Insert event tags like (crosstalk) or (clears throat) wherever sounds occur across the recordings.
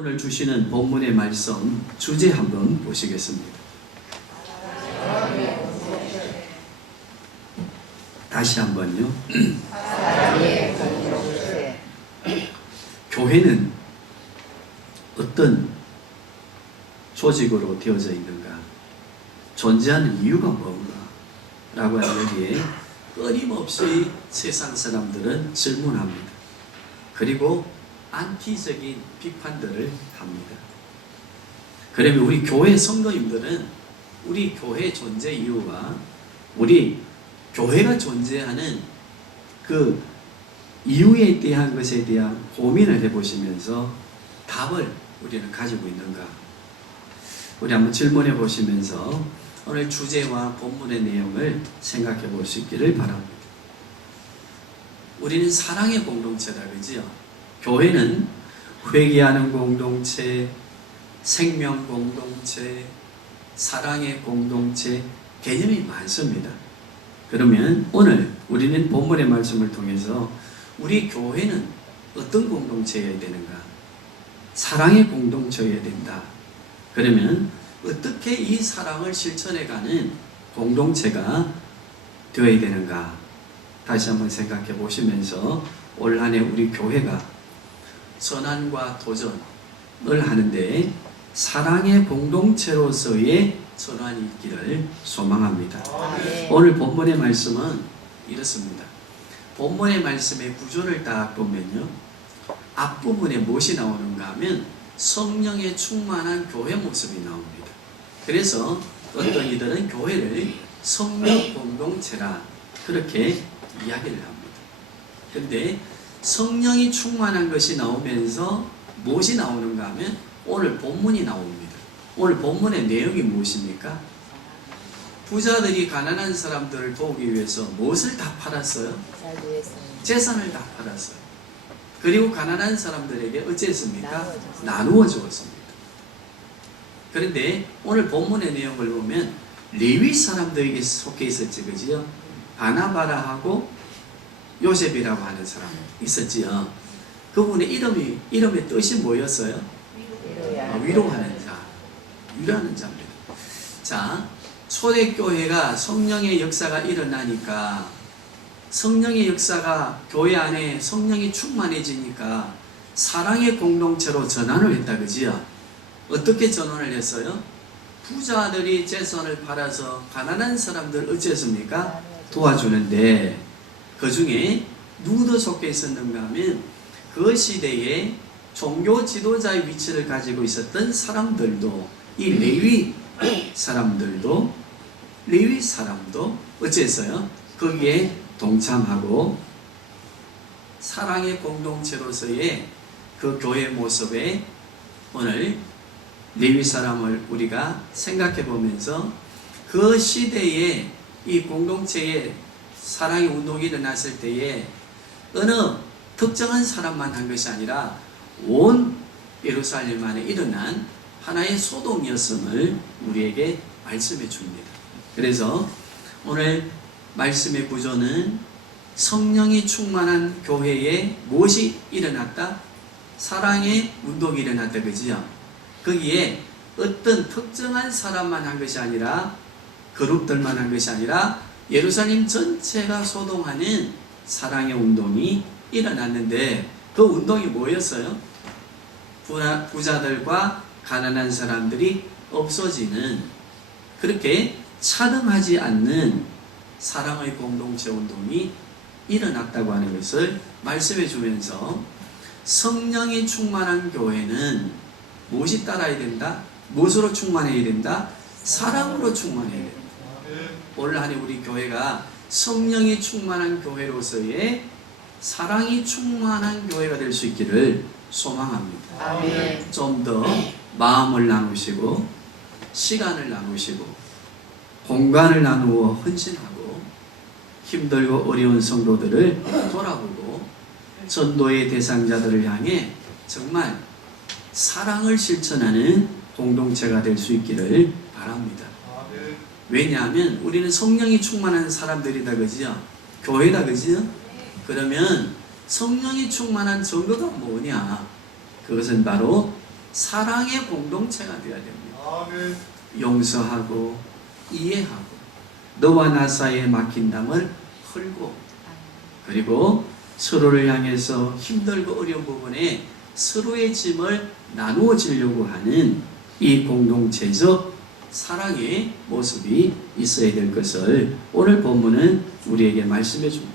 오늘 주시는 본문의 말씀 주제 한번 보시겠습니다. 다시 한번요. (clears throat) 교회는 어떤 조직으로 되어져 있는가? 존재하는 이유가 뭔가? 라고 하는 여기에 끊임없이 세상 사람들은 질문합니다. 그리고 안티적인 비판들을 합니다. 그러면 우리 교회 성도님들은 우리 교회 존재 이유와 우리 교회가 존재하는 그 이유에 대한 것에 대한 고민을 해보시면서 답을 우리는 가지고 있는가? 우리 한번 질문해 보시면서 오늘 주제와 본문의 내용을 생각해 보시기를 바랍니다. 우리는 사랑의 공동체다, 그지요? 교회는 회개하는 공동체, 생명 공동체, 사랑의 공동체, 개념이 많습니다. 그러면 오늘 우리는 본문의 말씀을 통해서 우리 교회는 어떤 공동체여야 되는가? 사랑의 공동체여야 된다. 그러면 어떻게 이 사랑을 실천해가는 공동체가 되어야 되는가? 다시 한번 생각해 보시면서 올 한해 우리 교회가 선한과 도전을 하는데 사랑의 공동체로서의 선환이 있기를 소망합니다. 오늘 본문의 말씀은 이렇습니다. 본문의 말씀의 구조를 딱 보면요. 앞부분에 무엇이 나오는가 하면 성령의 충만한 교회 모습이 나옵니다. 그래서 어떤 이들은 교회를 성령 공동체라 그렇게 이야기를 합니다. 근데 성령이 충만한 것이 나오면서 무엇이 나오는가 하면 오늘 본문이 나옵니다. 오늘 본문의 내용이 무엇입니까? 부자들이 가난한 사람들을 도우기 위해서 무엇을 다 팔았어요? 재산을 다 팔았어요. 그리고 가난한 사람들에게 어찌했습니까? 나누어 주었습니다. 그런데 오늘 본문의 내용을 보면 레위 사람들에게 속해 있었지, 그지요? 아나바라하고 요셉이라고 하는 사람 있었지요. 그분의 이름이 이름의 뜻이 뭐였어요? 아, 위로하는 자, 위로하는 자입니다. 자, 초대교회가 성령의 역사가 일어나니까 성령의 역사가 교회 안에 성령이 충만해지니까 사랑의 공동체로 전환을 했다 그지요? 어떻게 전환을 했어요? 부자들이 재산을 팔아서 가난한 사람들 어찌했습니까? 도와주는데 그 중에 누구도 속해 있었는가 하면 그 시대에 종교 지도자의 위치를 가지고 있었던 사람들도 이 레위 사람들도 레위 사람도 어째서요? 거기에 동참하고 사랑의 공동체로서의 그 교회 모습에 오늘 레위 사람을 우리가 생각해 보면서 그 시대에 이 공동체에 사랑의 운동이 일어났을 때에 어느 특정한 사람만 한 것이 아니라 온 예루살렘 안에 일어난 하나의 소동이었음을 우리에게 말씀해 줍니다. 그래서 오늘 말씀의 구조는 성령이 충만한 교회에 무엇이 일어났다? 사랑의 운동이 일어났다. 그지요? 거기에 어떤 특정한 사람만 한 것이 아니라 그룹들만 한 것이 아니라 예루살렘 전체가 소동하는 사랑의 운동이 일어났는데 그 운동이 뭐였어요? 부자들과 가난한 사람들이 없어지는 그렇게 차등하지 않는 사랑의 공동체 운동이 일어났다고 하는 것을 말씀해 주면서 성령이 충만한 교회는 무엇이 따라야 된다? 무엇으로 충만해야 된다? 사랑으로 충만해야 된다. 올 한해 우리 교회가 성령이 충만한 교회로서의 사랑이 충만한 교회가 될 수 있기를 소망합니다. 좀 더 마음을 나누시고 시간을 나누시고 공간을 나누어 헌신하고 힘들고 어려운 성도들을 돌아보고 전도의 대상자들을 향해 정말 사랑을 실천하는 공동체가 될 수 있기를 바랍니다. 왜냐하면 우리는 성령이 충만한 사람들이다 그지요? 교회다 그지요? 그러면 성령이 충만한 증거가 뭐냐? 그것은 바로 사랑의 공동체가 되어야 됩니다. 아멘. 용서하고 이해하고 너와 나 사이에 막힌 담을 헐고 그리고 서로를 향해서 힘들고 어려운 부분에 서로의 짐을 나누어 지려고 하는 이 공동체적 사랑의 모습이 있어야 될 것을 오늘 본문은 우리에게 말씀해 줍니다.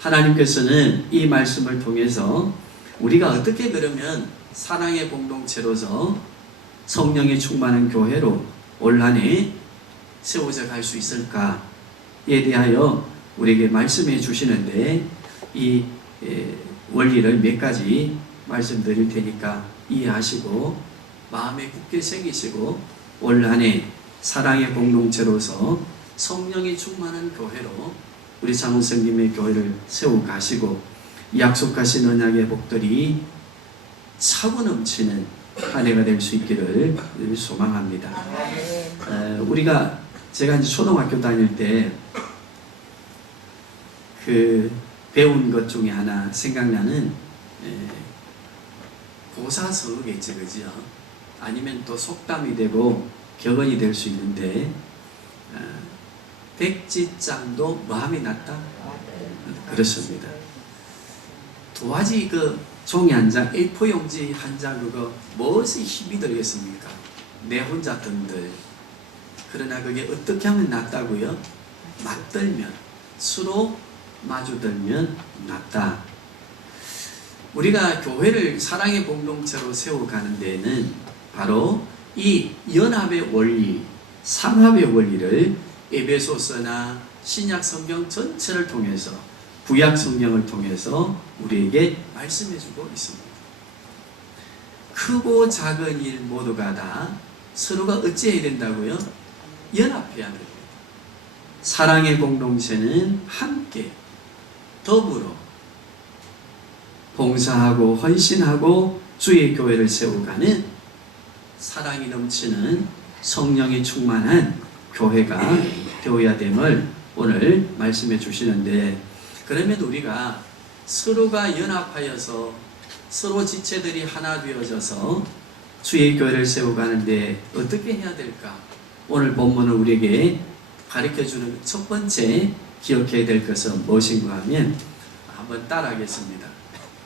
하나님께서는 이 말씀을 통해서 우리가 어떻게 그러면 사랑의 공동체로서 성령이 충만한 교회로 올 한해 세워져 갈 수 있을까에 대하여 우리에게 말씀해 주시는데 이 에, 원리를 몇 가지 말씀드릴 테니까 이해하시고 마음에 굳게 새기시고 올 한해 사랑의 공동체로서 성령이 충만한 교회로 우리 장훈성님의 교회를 세워 가시고 약속하신 언약의 복들이 차고 넘치는 한 해가 될 수 있기를 소망합니다. 어, 우리가 제가 이제 초등학교 다닐 때 그 배운 것 중에 하나 생각나는 에, 고사서겠지 그죠? 아니면 또 속담이 되고 격언이 될 수 있는데 어, 백지장도 마음이 났다 그렇습니다. 도화지 그 종이 한 장, A4 용지 한 장 그거 무엇이 힘이 들겠습니까? 내 혼자 든들. 그러나 그게 어떻게 하면 낫다고요? 맞들면 서로 마주들면 낫다. 우리가 교회를 사랑의 공동체로 세워가는 데에는 바로 이 연합의 원리, 삼합의 원리를 에베소서나 신약 성경 전체를 통해서 구약 성경을 통해서 우리에게 말씀해 주고 있습니다. 크고 작은 일 모두가 다 서로가 어찌해야 된다고요? 연합해야 됩니다. 사랑의 공동체는 함께 더불어 봉사하고 헌신하고 주의 교회를 세워가는 사랑이 넘치는 성령이 충만한 교회가 되어야 됨을 오늘 말씀해 주시는데 그러면 우리가 서로가 연합하여서 서로 지체들이 하나 되어져서 주의 교회를 세워가는데 어떻게 해야 될까? 오늘 본문은 우리에게 가르쳐 주는 첫 번째 기억해야 될 것은 무엇인가 하면 한번 따라하겠습니다.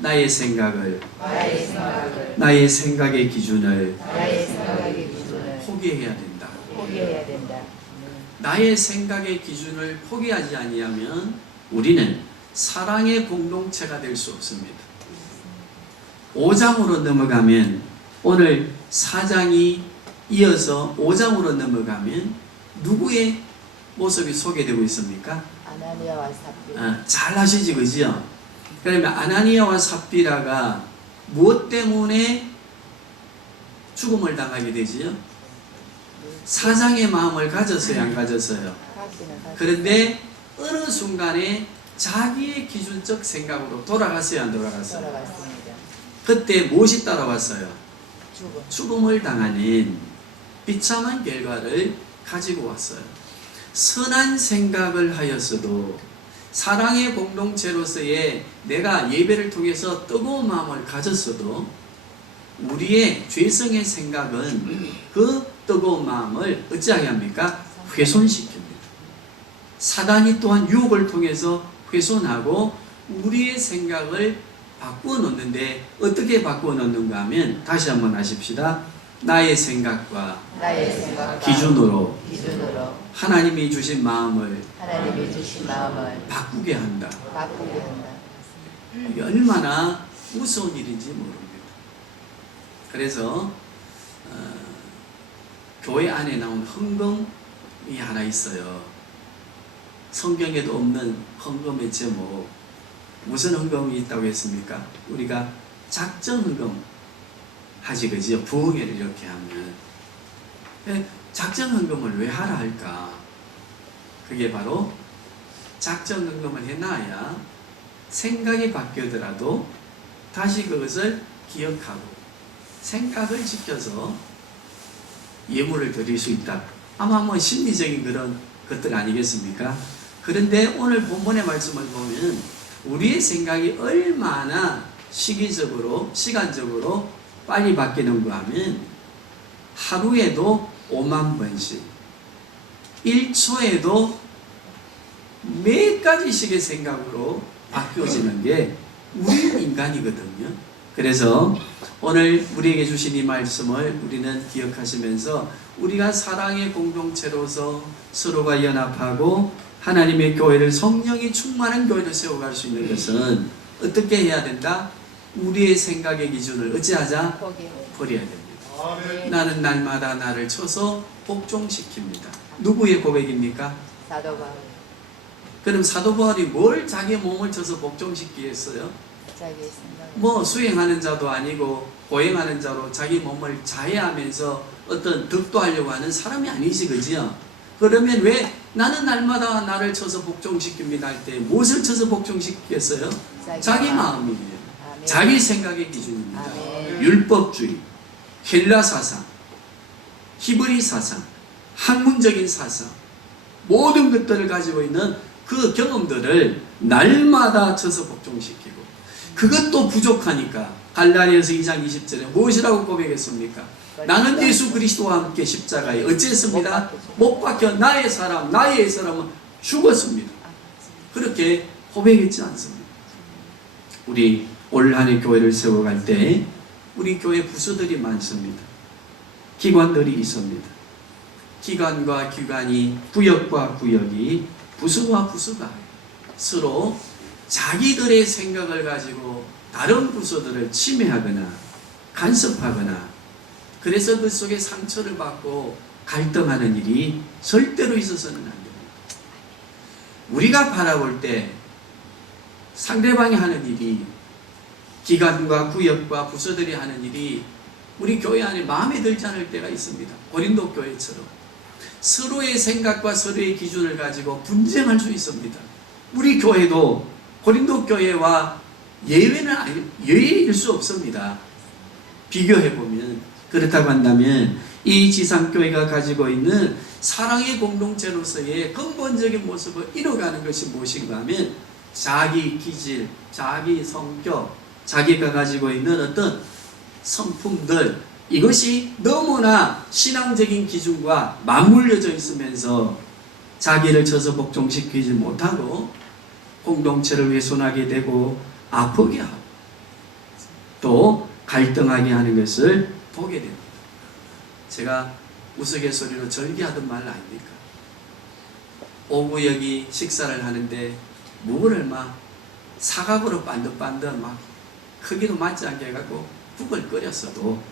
나의 생각을 나의 생각을 나의 생각의 기준을 나의 생각의 기준을 포기해야 된다. 포기해야 된다. 나의 생각의 기준을 포기하지 아니하면 우리는 사랑의 공동체가 될 수 없습니다. 5장으로 넘어가면 오늘 4장이 이어서 5장으로 넘어가면 누구의 모습이 소개되고 있습니까? 아나니아와 삽비 아, 잘 하시지 그지요? 그러면 아나니아와 삽비라가 무엇 때문에 죽음을 당하게 되지요? 사장의 마음을 가졌어요, 안 가졌어요? 그런데 어느 순간에 자기의 기준적 생각으로 돌아갔어요, 안 돌아갔어요? 돌아갔습니다. 그때 무엇이 따라왔어요? 죽음 죽음을 당하는 비참한 결과를 가지고 왔어요. 선한 생각을 하였어도 사랑의 공동체로서의 내가 예배를 통해서 뜨거운 마음을 가졌어도 우리의 죄성의 생각은 그 뜨거운 마음을 어찌하게 합니까? 훼손시킵니다. 사단이 또한 유혹을 통해서 훼손하고 우리의 생각을 바꾸어 놓는데 어떻게 바꾸어 놓는가 하면 다시 한번 하십시다. 나의 생각과 나의 생각과 기준으로 기준으로 하나님이 주신 마음을 하나님이 주신 마음을 바꾸게 한다. 바꾸게 한다. 얼마나 무서운 일인지 모릅니다. 그래서 어, 교회 안에 나온 헌금이 하나 있어요. 성경에도 없는 헌금의 제목 무슨 헌금이 있다고 했습니까? 우리가 작정 헌금 하지 그지요? 부흥회를 이렇게 하면 예, 작정 헌금을 왜 하라 할까? 그게 바로 작정 헌금을 해놔야 생각이 바뀌더라도 다시 그것을 기억하고 생각을 지켜서 예물을 드릴 수 있다. 아마 뭐 심리적인 그런 것들 아니겠습니까? 그런데 오늘 본문의 말씀을 보면 우리의 생각이 얼마나 시기적으로, 시간적으로 빨리 바뀌는가 하면 하루에도 5만 번씩 1초에도 몇 가지씩의 생각으로 바뀌어지는 게 우리 인간이거든요. 그래서 오늘 우리에게 주신 이 말씀을 우리는 기억하시면서 우리가 사랑의 공동체로서 서로가 연합하고 하나님의 교회를 성령이 충만한 교회를 세워갈 수 있는 것은 어떻게 해야 된다? 우리의 생각의 기준을 어찌하자? 버려야 됩니다. 나는 날마다 나를 쳐서 복종시킵니다. 누구의 고백입니까? 사도 바울. 그럼 사도 바울이 뭘 자기 몸을 쳐서 복종시키겠어요? 자기 생각. 뭐 수행하는 자도 아니고 고행하는 자로 자기 몸을 자해하면서 어떤 득도 하려고 하는 사람이 아니지 그지요? 그러면 왜 나는 날마다 나를 쳐서 복종시킵니다 할 때 무엇을 쳐서 복종시키겠어요? 자기 마음이에요. 자기 생각의 기준입니다. 아멘. 율법주의, 헬라 사상, 히브리 사상, 학문적인 사상, 모든 것들을 가지고 있는 그 경험들을 날마다 쳐서 복종시키고 그것도 부족하니까 갈라디아서 2장 20절에 무엇이라고 고백했습니까? 나는 예수 그리스도와 함께 십자가에 어찌했습니다? 못 박혀 나의 사람, 나의 사람은 죽었습니다. 그렇게 고백했지 않습니다. 우리 올 한해 교회를 세워갈 때 우리 교회 부서들이 많습니다. 기관들이 있습니다. 기관과 기관이 구역과 구역이 부서와 부서가 서로 자기들의 생각을 가지고 다른 부서들을 침해하거나 간섭하거나 그래서 그 속에 상처를 받고 갈등하는 일이 절대로 있어서는 안 됩니다. 우리가 바라볼 때 상대방이 하는 일이 기관과 구역과 부서들이 하는 일이 우리 교회 안에 마음에 들지 않을 때가 있습니다. 고린도 교회처럼 서로의 생각과 서로의 기준을 가지고 분쟁할 수 있습니다. 우리 교회도 고린도 교회와 예외는 예외일 수 없습니다. 비교해 보면 그렇다고 한다면 이 지상교회가 가지고 있는 사랑의 공동체로서의 근본적인 모습을 이뤄가는 것이 무엇인가 하면 자기 기질, 자기 성격, 자기가 가지고 있는 어떤 성품들 이것이 너무나 신앙적인 기준과 맞물려져 있으면서 자기를 쳐서 복종시키지 못하고 공동체를 훼손하게 되고 아프게 하고 또 갈등하게 하는 것을 보게 됩니다. 제가 우스갯소리로 절기하던 말 아닙니까? 오구 여기 식사를 하는데 무를 막 사각으로 반듯반듯 막 크기도 맞지 않게 해갖고 국을 끓였어도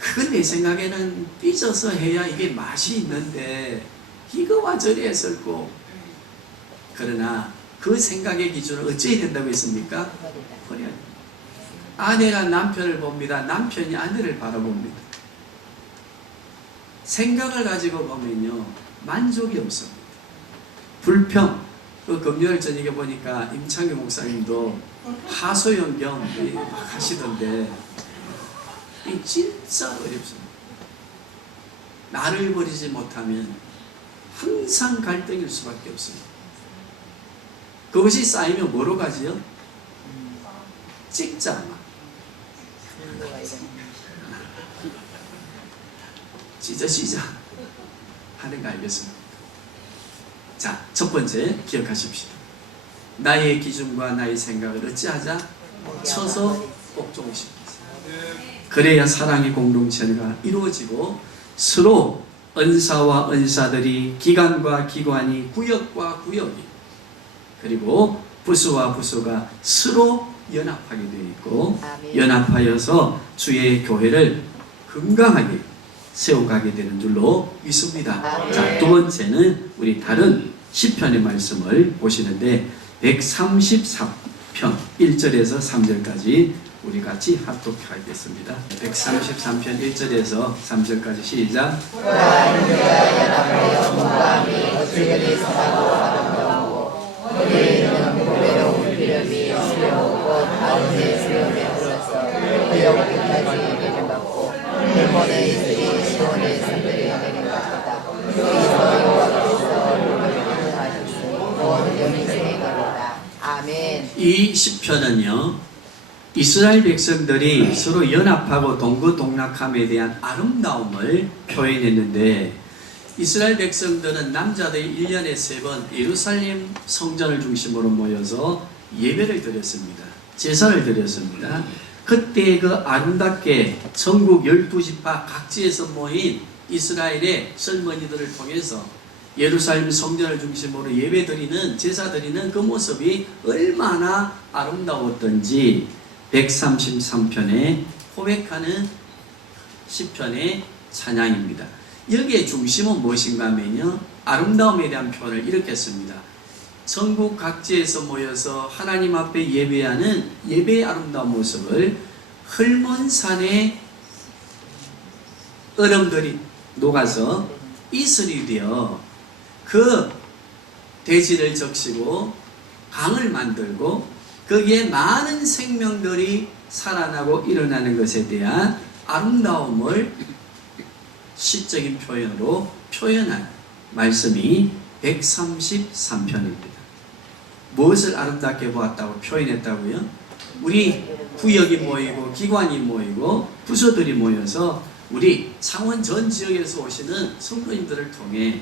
그건 내 생각에는 삐져서 해야 이게 맛이 있는데 이거와 저리 했을고 그러나 그 생각의 기준을 어찌해야 된다고 했습니까? 됩니다. 아내가 남편을 봅니다. 남편이 아내를 바라봅니다. 생각을 가지고 보면요. 만족이 없습니다. 불평. 그 금요일 저녁에 보니까 임창규 목사님도 하소연 겸 하시던데 이 진짜 어렵습니다. 나를 버리지 못하면 항상 갈등일 수밖에 없습니다. 그것이 쌓이면 뭐로 가지요? 찍자. 찢어지자 하는 거 알겠습니까? 자, 첫 번째 기억하십시오. 나의 기준과 나의 생각을 어찌하자? 쳐서 복종시키자. 그래야 사랑의 공동체가 이루어지고 서로 은사와 은사들이 기관과 기관이 구역과 구역이 그리고 부서와 부서가 서로 연합하게 되어 있고. 연합하여서 주의 교회를 건강하게 세워가게 되는 줄로 믿습니다. 아멘. 자, 두 번째는 우리 다른 시편의 말씀을 보시는데 134편 1절에서 3절까지 우리 같이 합독하겠습니다. 133편 1절에서 3절까지 시작. 어찌되리 사고 아름다우고 우리는 고배로운 기름이 수려오고 가운데 수염에 불어서 그 영끝까지 예배를 받고 일본의 이슬이 시온의 산들이 내린 것이다 여기서 여호와께서 우리를 하셨으니 온 영 이 시편은요 이스라엘 백성들이 서로 연합하고 동거동락함에 대한 아름다움을 표현했는데 이스라엘 백성들은 남자들이 1년에 세 번 예루살렘 성전을 중심으로 모여서 예배를 드렸습니다. 제사를 드렸습니다. 그때 그 아름답게 전국 12지파 각지에서 모인 이스라엘의 젊은이들을 통해서 예루살렘 성전을 중심으로 예배 드리는 제사 드리는 그 모습이 얼마나 아름다웠던지 133편에 고백하는 시편의 찬양입니다. 여기에 중심은 무엇인가 하면요. 아름다움에 대한 표현을 이렇게 씁니다. 전국 각지에서 모여서 하나님 앞에 예배하는 예배의 아름다운 모습을 헐몬 산의 얼음들이 녹아서 이슬이 되어 그 대지를 적시고 강을 만들고 거기에 많은 생명들이 살아나고 일어나는 것에 대한 아름다움을 시적인 표현으로 표현한 말씀이 133편입니다. 무엇을 아름답게 보았다고 표현했다고요? 우리 구역이 모이고 기관이 모이고 부서들이 모여서 우리 창원 전 지역에서 오시는 성도님들을 통해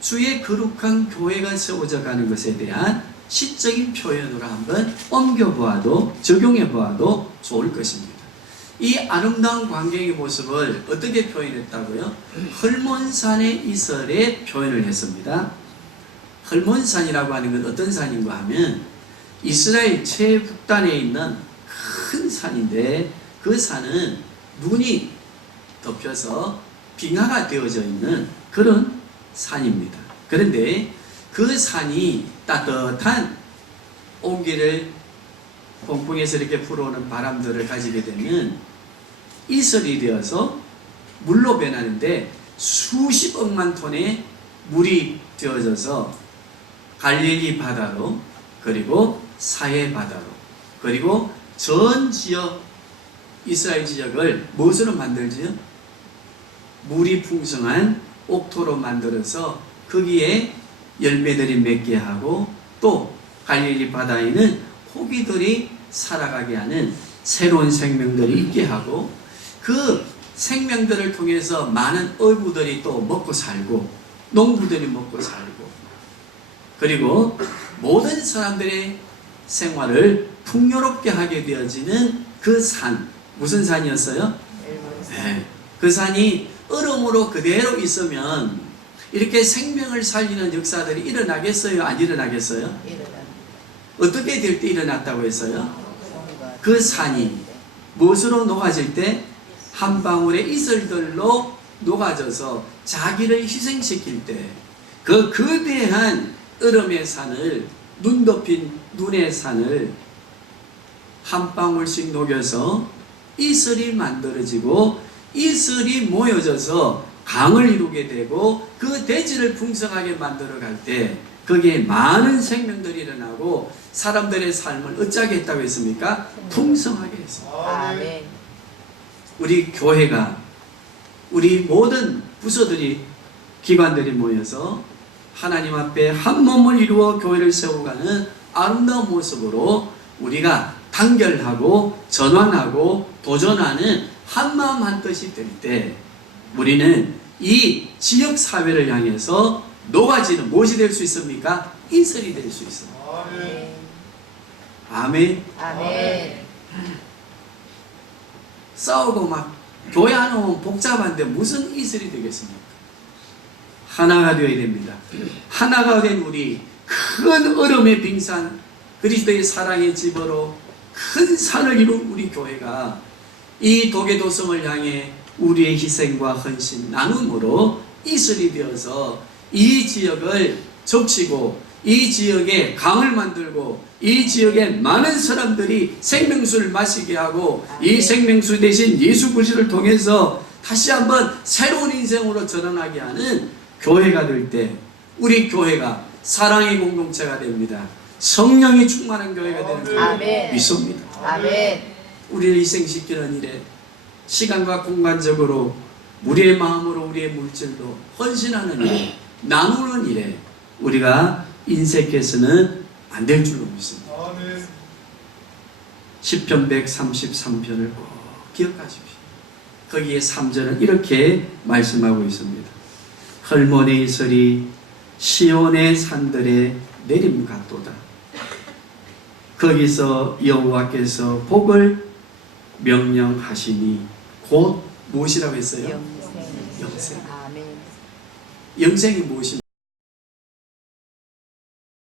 주의 거룩한 교회가 세워져 가는 것에 대한 시적인 표현으로 한번 옮겨보아도 적용해보아도 좋을 것입니다. 이 아름다운 광경의 모습을 어떻게 표현했다고요? 헐몬산의 이설에 표현을 했습니다. 헐몬산이라고 하는 건 어떤 산인가 하면 이스라엘 최북단에 있는 큰 산인데 그 산은 눈이 덮여서 빙하가 되어져 있는 그런 산입니다. 그런데 그 산이 따뜻한 온기를 동풍에서 이렇게 불어오는 바람들을 가지게 되면 이슬이 되어서 물로 변하는데 수십억만 톤의 물이 되어져서 갈릴리 바다로 그리고 사해 바다로 그리고 전 지역 이스라엘 지역을 무엇으로 만들지요? 물이 풍성한 옥토로 만들어서 거기에 열매들이 맺게 하고 또 갈릴리 바다에는 호기들이 살아가게 하는 새로운 생명들이 있게 하고 그 생명들을 통해서 많은 어부들이 또 먹고 살고 농부들이 먹고 살고 그리고 모든 사람들의 생활을 풍요롭게 하게 되어지는 그 산 무슨 산이었어요? 네. 그 산이 얼음으로 그대로 있으면 이렇게 생명을 살리는 역사들이 일어나겠어요? 안 일어나겠어요? 어떻게 될 때 일어났다고 했어요? 그 산이 무엇으로 녹아질 때 한 방울의 이슬들로 녹아져서 자기를 희생시킬 때 그 거대한 얼음의 산을 눈 덮인 눈의 산을 한 방울씩 녹여서 이슬이 만들어지고 이슬이 모여져서 강을 이루게 되고 그 대지를 풍성하게 만들어 갈 때 거기에 많은 생명들이 일어나고 사람들의 삶을 어찌하게 했다고 했습니까? 풍성하게 했습니다. 아멘. 우리 교회가 우리 모든 부서들이 기관들이 모여서 하나님 앞에 한 몸을 이루어 교회를 세워가는 아름다운 모습으로 우리가 단결하고 전환하고 도전하는 한 마음 한 뜻이 될 때 우리는 이 지역 사회를 향해서 녹아지는 무엇이 될 수 있습니까? 이슬이 될 수 있습니다. 아멘. 아멘. 싸우고 막 교회 안에 오면 복잡한데 무슨 이슬이 되겠습니까? 하나가 되어야 됩니다. 하나가 된 우리 큰 얼음의 빙산 그리스도의 사랑의 집으로 큰 산을 이룬 우리 교회가 이 도계도성을 향해 우리의 희생과 헌신 나눔으로 이슬이 되어서 이 지역을 적시고 이 지역에 강을 만들고 이 지역에 많은 사람들이 생명수를 마시게 하고 이 생명수 대신 예수 그리스도를 통해서 다시 한번 새로운 인생으로 전환하게 하는 교회가 될 때 우리 교회가 사랑의 공동체가 됩니다. 성령이 충만한 교회가 되는 줄 아멘. 믿습니다. 아멘. 우리를 희생시키는 일에 시간과 공간적으로 우리의 마음으로 우리의 물질로 헌신하는 일, 나누는 일에 우리가 인색해서는 안 될 줄로 믿습니다. 시편 133편을 꼭 기억하십시오. 거기에 3절은 이렇게 말씀하고 있습니다. 헐몬의 이슬이 시온의 산들에 내림 같도다. 거기서 여호와께서 복을 명령하시니 곧 무엇이라고 했어요? 영생. 영생. 영생이 무엇입니까?